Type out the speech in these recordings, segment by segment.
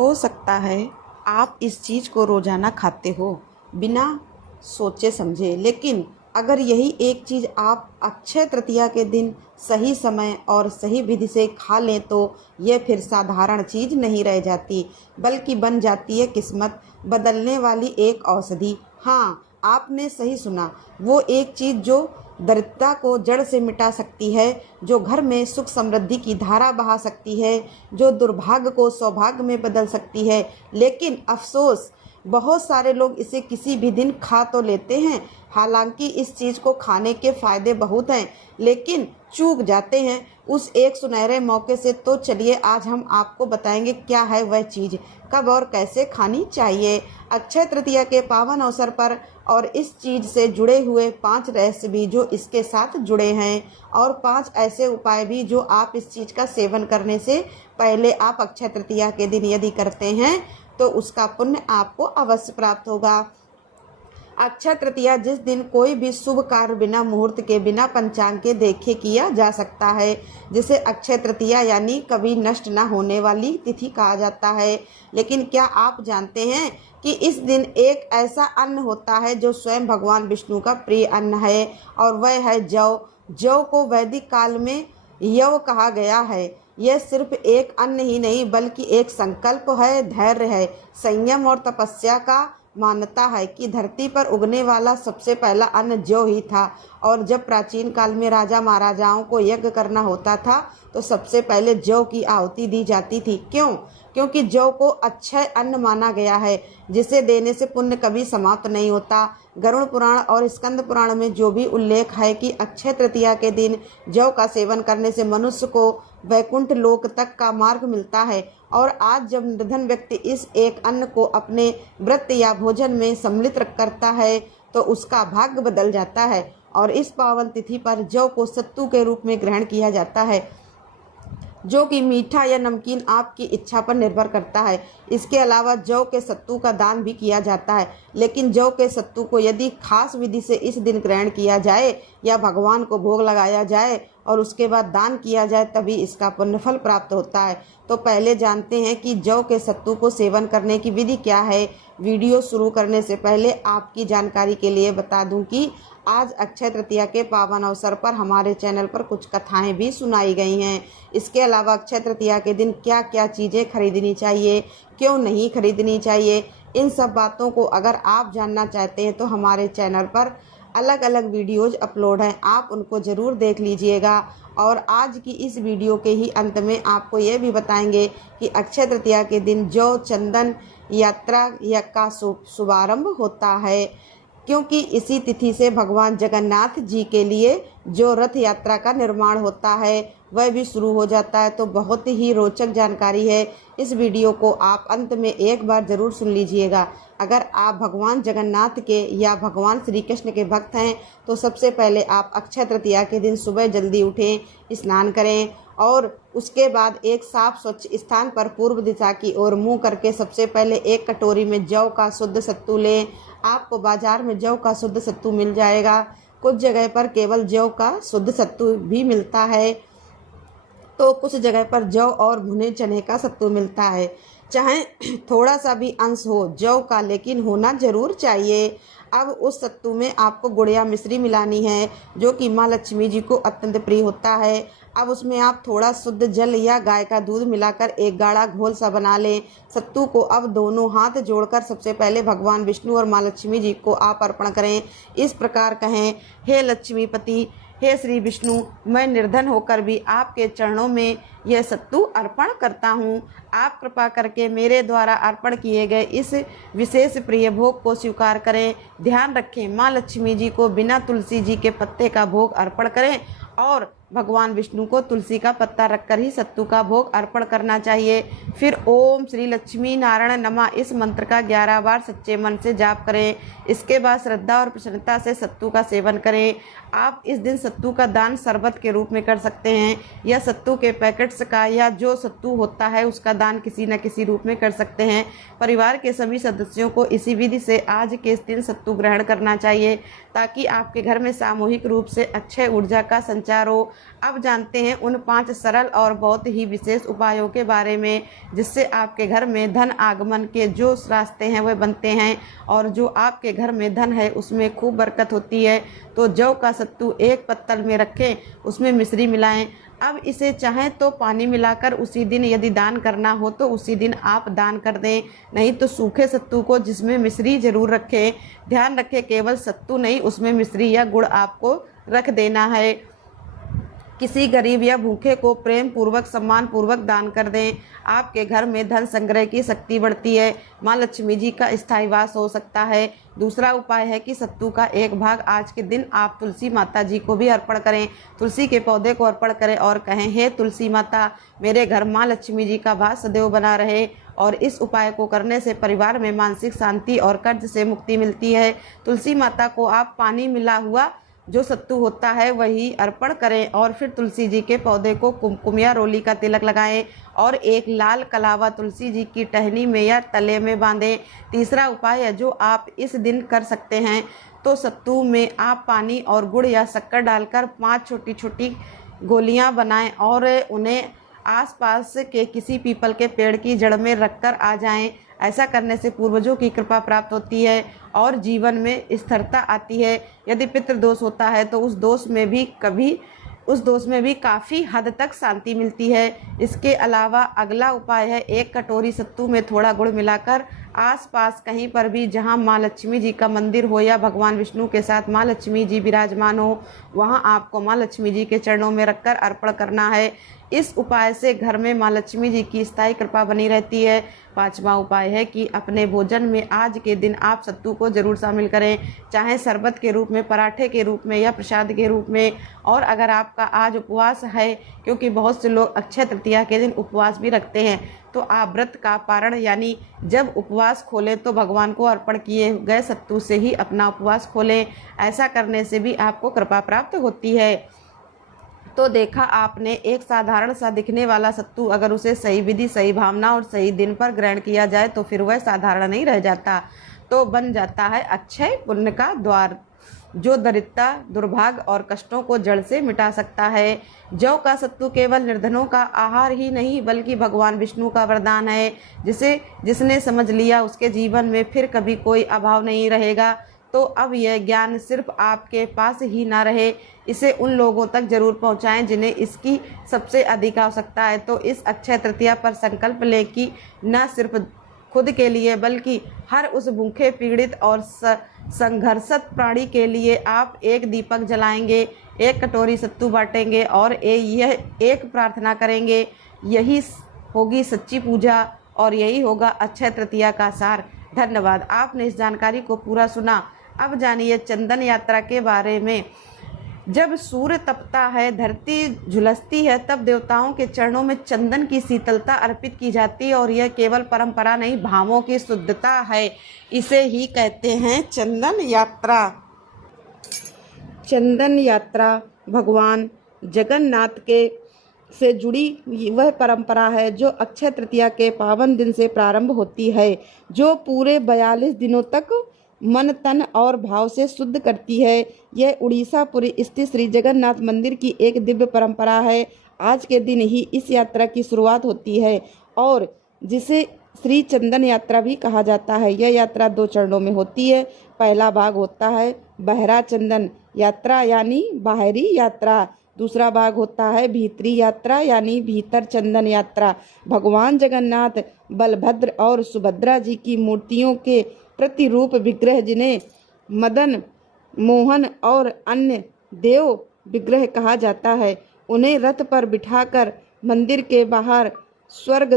हो सकता है आप इस चीज़ को रोज़ाना खाते हो बिना सोचे समझे, लेकिन अगर यही एक चीज़ आप अक्षय तृतीया के दिन सही समय और सही विधि से खा लें तो यह फिर साधारण चीज़ नहीं रह जाती, बल्कि बन जाती है किस्मत बदलने वाली एक औषधि। हाँ, आपने सही सुना, वो एक चीज़ जो दरिद्रता को जड़ से मिटा सकती है, जो घर में सुख समृद्धि की धारा बहा सकती है, जो दुर्भाग्य को सौभाग्य में बदल सकती है। लेकिन अफसोस, बहुत सारे लोग इसे किसी भी दिन खा तो लेते हैं, हालांकि इस चीज़ को खाने के फ़ायदे बहुत हैं, लेकिन चूक जाते हैं उस एक सुनहरे मौके से। तो चलिए आज हम आपको बताएंगे क्या है वह चीज़, कब और कैसे खानी चाहिए अक्षय तृतीया के पावन अवसर पर, और इस चीज़ से जुड़े हुए 5 रहस्य भी जो इसके साथ जुड़े हैं, और 5 ऐसे उपाय भी जो आप इस चीज़ का सेवन करने से पहले आप अक्षय तृतीया के दिन यदि करते हैं तो उसका पुण्य आपको अवश्य प्राप्त होगा। अक्षय तृतीया जिस दिन कोई भी शुभ कार्य बिना मुहूर्त के, बिना पंचांग के देखे किया जा सकता है, जिसे अक्षय तृतीया यानी कभी नष्ट न होने वाली तिथि कहा जाता है। लेकिन क्या आप जानते हैं कि इस दिन एक ऐसा अन्न होता है जो स्वयं भगवान विष्णु का प्रिय अन्न है, और वह है जौ। जौ को वैदिक काल में यव कहा गया है। यह सिर्फ एक अन्न ही नहीं बल्कि एक संकल्प है, धैर्य है, संयम और तपस्या का। मान्यता है कि धरती पर उगने वाला सबसे पहला अन्न जौ ही था, और जब प्राचीन काल में राजा महाराजाओं को यज्ञ करना होता था तो सबसे पहले जौ की आहुति दी जाती थी। क्यों? क्योंकि जौ को अक्षय अन्न माना गया है, जिसे देने से पुण्य कभी समाप्त नहीं होता। गरुड़ पुराण और स्कंद पुराण में जो भी उल्लेख है कि अक्षय तृतीया के दिन जौ का सेवन करने से मनुष्य को वैकुंठ लोक तक का मार्ग मिलता है, और आज जब निर्धन व्यक्ति इस एक अन्न को अपने व्रत या भोजन में सम्मिलित करता है तो उसका भाग्य बदल जाता है। और इस पावन तिथि पर जौ को सत्तू के रूप में ग्रहण किया जाता है, जो कि मीठा या नमकीन आपकी इच्छा पर निर्भर करता है। इसके अलावा जौ के सत्तू का दान भी किया जाता है, लेकिन जौ के सत्तू को यदि खास विधि से इस दिन ग्रहण किया जाए या भगवान को भोग लगाया जाए और उसके बाद दान किया जाए तभी इसका पुण्यफल प्राप्त होता है। तो पहले जानते हैं कि जौ के सत्तू को सेवन करने की विधि क्या है। वीडियो शुरू करने से पहले आपकी जानकारी के लिए बता दूं कि आज अक्षय तृतीया के पावन अवसर पर हमारे चैनल पर कुछ कथाएं भी सुनाई गई हैं। इसके अलावा अक्षय तृतीया के दिन क्या क्या चीज़ें खरीदनी चाहिए, क्यों नहीं खरीदनी चाहिए, इन सब बातों को अगर आप जानना चाहते हैं तो हमारे चैनल पर अलग अलग वीडियोज अपलोड हैं, आप उनको ज़रूर देख लीजिएगा। और आज की इस वीडियो के ही अंत में आपको ये भी बताएंगे कि अक्षय तृतीया के दिन जौ चंदन यात्रा का शुभारंभ होता है, क्योंकि इसी तिथि से भगवान जगन्नाथ जी के लिए जो रथ यात्रा का निर्माण होता है वह भी शुरू हो जाता है। तो बहुत ही रोचक जानकारी है, इस वीडियो को आप अंत में एक बार ज़रूर सुन लीजिएगा। अगर आप भगवान जगन्नाथ के या भगवान श्री कृष्ण के भक्त हैं तो सबसे पहले आप अक्षय तृतीया के दिन सुबह जल्दी उठें, स्नान करें और उसके बाद एक साफ स्वच्छ स्थान पर पूर्व दिशा की ओर मुँह करके सबसे पहले एक कटोरी में जौ का शुद्ध सत्तू लें। आपको बाजार में जौ का शुद्ध सत्तू मिल जाएगा, कुछ जगह पर केवल जौ का शुद्ध सत्तू भी मिलता है, तो कुछ जगह पर जौ और भुने चने का सत्तू मिलता है। चाहे थोड़ा सा भी अंश हो जौ का, लेकिन होना जरूर चाहिए। अब उस सत्तू में आपको गुड़ या मिश्री मिलानी है, जो कि माँ लक्ष्मी जी को अत्यंत प्रिय होता है। अब उसमें आप थोड़ा शुद्ध जल या गाय का दूध मिलाकर एक गाढ़ा घोल सा बना लें। सत्तू को अब दोनों हाथ जोड़कर सबसे पहले भगवान विष्णु और माँ लक्ष्मी जी को आप अर्पण करें। इस प्रकार कहें, हे लक्ष्मीपति, हे श्री विष्णु, मैं निर्धन होकर भी आपके चरणों में यह सत्तू अर्पण करता हूँ। आप कृपा करके मेरे द्वारा अर्पण किए गए इस विशेष प्रिय भोग को स्वीकार करें। ध्यान रखें, माँ लक्ष्मी जी को बिना तुलसी जी के पत्ते का भोग अर्पण करें और भगवान विष्णु को तुलसी का पत्ता रखकर ही सत्तू का भोग अर्पण करना चाहिए। फिर ओम श्री लक्ष्मी नारायण नमः इस मंत्र का 11 बार सच्चे मन से जाप करें। इसके बाद श्रद्धा और प्रसन्नता से सत्तू का सेवन करें। आप इस दिन सत्तू का दान शरबत के रूप में कर सकते हैं, या सत्तू के पैकेट्स का या जो सत्तू होता है उसका दान किसी न किसी रूप में कर सकते हैं। परिवार के सभी सदस्यों को इसी विधि से आज के इस दिन सत्तू ग्रहण करना चाहिए, ताकि आपके घर में सामूहिक रूप से अक्षय ऊर्जा का संचार विचारों। अब जानते हैं उन 5 सरल और बहुत ही विशेष उपायों के बारे में जिससे आपके घर में धन आगमन के जो रास्ते हैं वह बनते हैं और जो आपके घर में धन है उसमें खूब बरकत होती है। तो जौ का सत्तू एक पत्तल में रखें, उसमें मिश्री मिलाएं। अब इसे चाहें तो पानी मिलाकर उसी दिन यदि दान करना हो तो उसी दिन आप दान कर दें, नहीं तो सूखे सत्तू को जिसमें मिश्री जरूर रखें। ध्यान रखें केवल सत्तू नहीं, उसमें मिश्री या गुड़ आपको रख देना है। किसी गरीब या भूखे को प्रेम पूर्वक सम्मान पूर्वक दान कर दें। आपके घर में धन संग्रह की शक्ति बढ़ती है, माँ लक्ष्मी जी का स्थायी वास हो सकता है। दूसरा उपाय है कि सत्तू का एक भाग आज के दिन आप तुलसी माता जी को भी अर्पण करें। तुलसी के पौधे को अर्पण करें और कहें, हे तुलसी माता, मेरे घर माँ लक्ष्मी जी का वास सदैव बना रहे। और इस उपाय को करने से परिवार में मानसिक शांति और कर्ज से मुक्ति मिलती है। तुलसी माता को आप पानी मिला हुआ जो सत्तू होता है वही अर्पण करें और फिर तुलसी जी के पौधे को कुमकुम या रोली का तिलक लगाएं और एक लाल कलावा तुलसी जी की टहनी में या तले में बांधें। तीसरा उपाय है जो आप इस दिन कर सकते हैं, तो सत्तू में आप पानी और गुड़ या शक्कर डालकर 5 छोटी छोटी गोलियां बनाएं और उन्हें आसपास के किसी पीपल के पेड़ की जड़ में रखकर आ जाएं। ऐसा करने से पूर्वजों की कृपा प्राप्त होती है और जीवन में स्थिरता आती है। यदि पितृदोष होता है तो उस दोष में भी काफ़ी हद तक शांति मिलती है। इसके अलावा अगला उपाय है, 1 कटोरी सत्तू में थोड़ा गुड़ मिलाकर आसपास कहीं पर भी जहां माँ लक्ष्मी जी का मंदिर हो या भगवान विष्णु के साथ माँ लक्ष्मी जी विराजमान हो, वहां आपको माँ लक्ष्मी जी के चरणों में रखकर अर्पण करना है। इस उपाय से घर में माँ लक्ष्मी जी की स्थायी कृपा बनी रहती है। 5वां उपाय है कि अपने भोजन में आज के दिन आप सत्तू को जरूर शामिल करें, चाहे शरबत के रूप में, पराठे के रूप में या प्रसाद के रूप में। और अगर आपका आज उपवास है, क्योंकि बहुत से लोग अक्षय तृतीया के दिन उपवास भी रखते हैं, तो आप व्रत का पारण यानी जब उपवास खोलें तो भगवान को अर्पण किए गए सत्तू से ही अपना उपवास खोलें। ऐसा करने से भी आपको कृपा प्राप्त होती है। तो देखा आपने, एक साधारण सा दिखने वाला सत्तू अगर उसे सही विधि, सही भावना और सही दिन पर ग्रहण किया जाए तो फिर वह साधारण नहीं रह जाता, तो बन जाता है अक्षय पुण्य का द्वार जो दरिद्रता, दुर्भाग्य और कष्टों को जड़ से मिटा सकता है। जौ का सत्तू केवल निर्धनों का आहार ही नहीं बल्कि भगवान विष्णु का वरदान है, जिसने समझ लिया उसके जीवन में फिर कभी कोई अभाव नहीं रहेगा। तो अब यह ज्ञान सिर्फ आपके पास ही ना रहे, इसे उन लोगों तक जरूर पहुंचाएं जिन्हें इसकी सबसे अधिक आवश्यकता है। तो इस अक्षय तृतीया पर संकल्प लें कि न सिर्फ खुद के लिए बल्कि हर उस भूखे, पीड़ित और संघर्षित प्राणी के लिए आप एक दीपक जलाएंगे, 1 कटोरी सत्तू बांटेंगे और यह एक प्रार्थना करेंगे। यही होगी सच्ची पूजा और यही होगा अक्षय तृतीया का सार। धन्यवाद, आपने इस जानकारी को पूरा सुना। अब जानिए चंदन यात्रा के बारे में। जब सूर्य तपता है, धरती झुलसती है, तब देवताओं के चरणों में चंदन की शीतलता अर्पित की जाती है और यह केवल परंपरा नहीं, भावों की शुद्धता है। इसे ही कहते हैं चंदन यात्रा। चंदन यात्रा भगवान जगन्नाथ के से जुड़ी वह परंपरा है जो अक्षय तृतीया के पावन दिन से प्रारंभ होती है, जो पूरे 42 दिनों तक मन, तन और भाव से शुद्ध करती है। यह उड़ीसा पुरी स्थित श्री जगन्नाथ मंदिर की एक दिव्य परंपरा है। आज के दिन ही इस यात्रा की शुरुआत होती है और जिसे श्री चंदन यात्रा भी कहा जाता है। यह यात्रा 2 चरणों में होती है। पहला भाग होता है बहरा चंदन यात्रा यानी बाहरी यात्रा। दूसरा भाग होता है भीतरी यात्रा यानी भीतर चंदन यात्रा। भगवान जगन्नाथ, बलभद्र और सुभद्रा जी की मूर्तियों के प्रतिरूप विग्रह, जिन्हें मदन मोहन और अन्य देव विग्रह कहा जाता है, उन्हें रथ पर बिठाकर मंदिर के बाहर स्वर्ग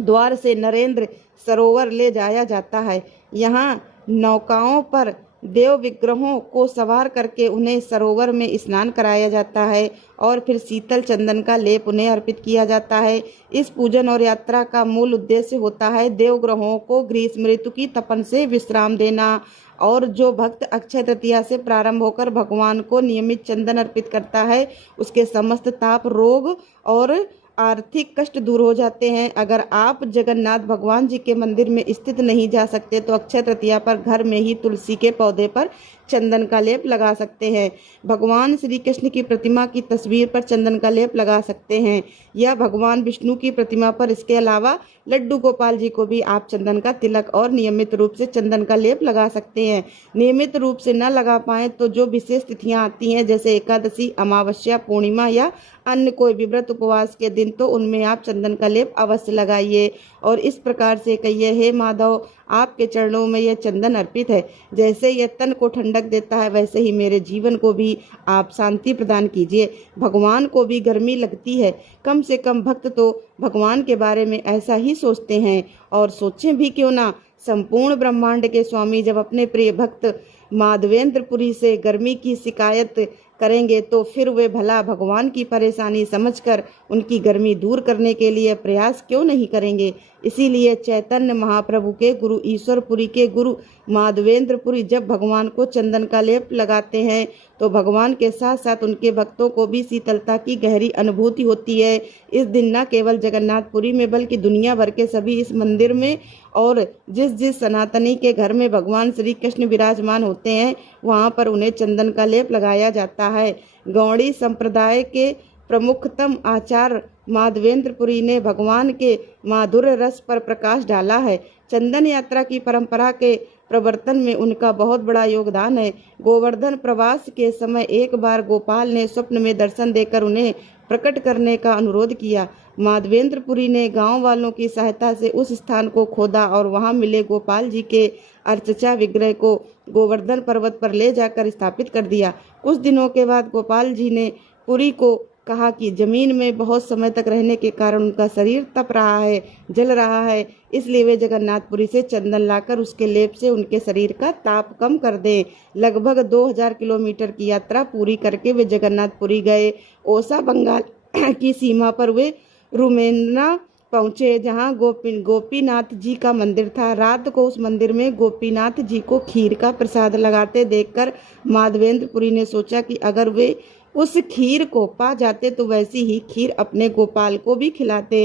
द्वार से नरेंद्र सरोवर ले जाया जाता है। यहाँ नौकाओं पर देव विग्रहों को सवार करके उन्हें सरोवर में स्नान कराया जाता है और फिर शीतल चंदन का लेप उन्हें अर्पित किया जाता है। इस पूजन और यात्रा का मूल उद्देश्य होता है देवग्रहों को ग्रीष्म ऋतु की तपन से विश्राम देना। और जो भक्त अक्षय तृतीया से प्रारंभ होकर भगवान को नियमित चंदन अर्पित करता है, उसके समस्त ताप, रोग और आर्थिक कष्ट दूर हो जाते हैं। अगर आप जगन्नाथ भगवान जी के मंदिर में स्थित नहीं जा सकते तो अक्षय तृतीया पर घर में ही तुलसी के पौधे पर चंदन का लेप लगा सकते हैं। भगवान श्री कृष्ण की प्रतिमा की तस्वीर पर चंदन का लेप लगा सकते हैं, या भगवान विष्णु की प्रतिमा पर। इसके अलावा लड्डू गोपाल जी को भी आप चंदन का तिलक और नियमित रूप से चंदन का लेप लगा सकते हैं। नियमित रूप से न लगा पाएं तो जो विशेष तिथियां आती हैं, जैसे एकादशी, अमावस्या, पूर्णिमा या अन्य कोई भी व्रत उपवास के दिन, तो उनमें आप चंदन का लेप अवश्य लगाइए और इस प्रकार से कहिए, हे माधव, आपके चरणों में यह चंदन अर्पित है। जैसे यह तन को ठंडक देता है, वैसे ही मेरे जीवन को भी आप शांति प्रदान कीजिए। भगवान को भी गर्मी लगती है, कम से कम भक्त तो भगवान के बारे में ऐसा ही सोचते हैं, और सोचें भी क्यों ना। संपूर्ण ब्रह्मांड के स्वामी जब अपने प्रिय भक्त माधवेंद्रपुरी से गर्मी की शिकायत करेंगे तो फिर वे भला भगवान की परेशानी समझकर उनकी गर्मी दूर करने के लिए प्रयास क्यों नहीं करेंगे। इसीलिए चैतन्य महाप्रभु के गुरु ईश्वरपुरी के गुरु माधवेंद्रपुरी जब भगवान को चंदन का लेप लगाते हैं तो भगवान के साथ साथ उनके भक्तों को भी शीतलता की गहरी अनुभूति होती है। इस दिन न केवल जगन्नाथपुरी में बल्कि दुनिया भर के सभी इस मंदिर में और जिस जिस सनातनी के घर में भगवान श्री कृष्ण विराजमान होते हैं वहाँ पर उन्हें चंदन का लेप लगाया जाता है। गौड़ी संप्रदाय के प्रमुखतम आचार्य माधवेंद्रपुरी ने भगवान के माधुर्य रस पर प्रकाश डाला है। चंदन यात्रा की परंपरा के प्रवर्तन में उनका बहुत बड़ा योगदान है। गोवर्धन प्रवास के समय एक बार गोपाल ने स्वप्न में दर्शन देकर उन्हें प्रकट करने का अनुरोध किया। माधवेंद्रपुरी ने गांव वालों की सहायता से उस स्थान को खोदा और वहां मिले गोपाल जी के अर्चचा विग्रह को गोवर्धन पर्वत पर ले जाकर स्थापित कर दिया। कुछ दिनों के बाद गोपाल जी ने पुरी को कहा कि जमीन में बहुत समय तक रहने के कारण उनका शरीर तप रहा है, जल रहा है, इसलिए वे जगन्नाथपुरी से चंदन लाकर उसके लेप से उनके शरीर का ताप कम कर दें। लगभग 2000 किलोमीटर की यात्रा पूरी करके वे जगन्नाथपुरी गए। ओसा बंगाल की सीमा पर वे रुमेना पहुँचे, जहाँ गोपीनाथ जी का मंदिर था। रात को उस मंदिर में गोपीनाथ जी को खीर का प्रसाद लगाते देखकर माधवेंद्रपुरी ने सोचा कि अगर वे उस खीर को पा जाते तो वैसी ही खीर अपने गोपाल को भी खिलाते।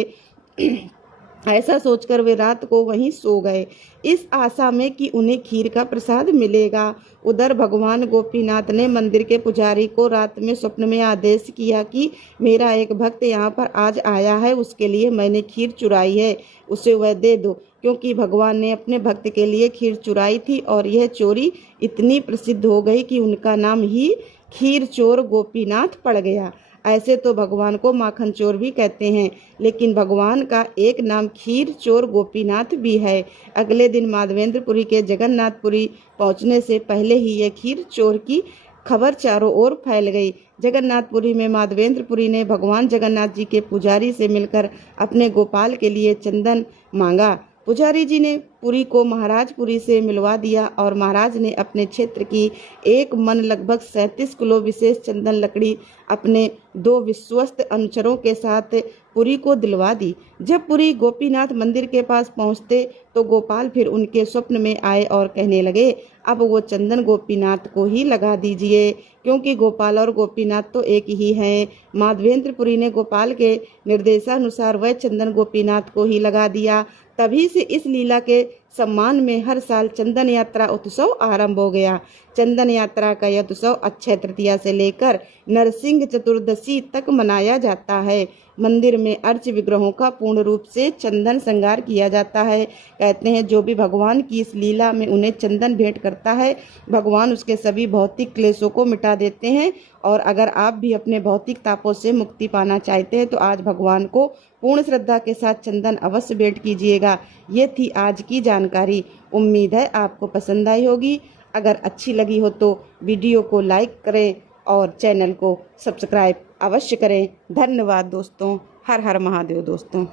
ऐसा सोचकर वे रात को वहीं सो गए, इस आशा में कि उन्हें खीर का प्रसाद मिलेगा। उधर भगवान गोपीनाथ ने मंदिर के पुजारी को रात में स्वप्न में आदेश किया कि मेरा एक भक्त यहाँ पर आज आया है, उसके लिए मैंने खीर चुराई है, उसे वह दे दो। क्योंकि भगवान ने अपने भक्त के लिए खीर चुराई थी और यह चोरी इतनी प्रसिद्ध हो गई कि उनका नाम ही खीर चोर गोपीनाथ पड़ गया। ऐसे तो भगवान को माखन चोर भी कहते हैं, लेकिन भगवान का एक नाम खीर चोर गोपीनाथ भी है। अगले दिन माधवेंद्रपुरी के जगन्नाथपुरी पहुंचने से पहले ही यह खीर चोर की खबर चारों ओर फैल गई। जगन्नाथपुरी में माधवेंद्रपुरी ने भगवान जगन्नाथ जी के पुजारी से मिलकर अपने गोपाल के लिए चंदन मांगा। पुजारी जी ने पुरी को महाराजपुरी से मिलवा दिया और महाराज ने अपने क्षेत्र की एक मन लगभग 37 किलो विशेष चंदन लकड़ी अपने 2 विश्वस्त अनुचरों के साथ पुरी को दिलवा दी। जब पुरी गोपीनाथ मंदिर के पास पहुंचते तो गोपाल फिर उनके स्वप्न में आए और कहने लगे, अब वो चंदन गोपीनाथ को ही लगा दीजिए, क्योंकि गोपाल और गोपीनाथ तो एक ही हैं। माधवेंद्रपुरी ने गोपाल के निर्देशानुसार वह चंदन गोपीनाथ को ही लगा दिया। तभी से इस लीला के सम्मान में हर साल चंदन यात्रा उत्सव आरंभ हो गया। चंदन यात्रा का यह उत्सव अक्षय तृतीया से लेकर नरसिंह चतुर्दशी तक मनाया जाता है। मंदिर में अर्च विग्रहों का पूर्ण रूप से चंदन श्रृंगार किया जाता है। कहते हैं जो भी भगवान की इस लीला में उन्हें चंदन भेंट करता है, भगवान उसके सभी भौतिक क्लेशों को मिटा देते हैं। और अगर आप भी अपने भौतिक तापों से मुक्ति पाना चाहते हैं तो आज भगवान को पूर्ण श्रद्धा के साथ चंदन अवश्य भेंट कीजिएगा। ये थी आज की जानकारी। उम्मीद है आपको पसंद आई होगी। अगर अच्छी लगी हो तो वीडियो को लाइक करें और चैनल को सब्सक्राइब अवश्य करें। धन्यवाद दोस्तों। हर हर महादेव दोस्तों।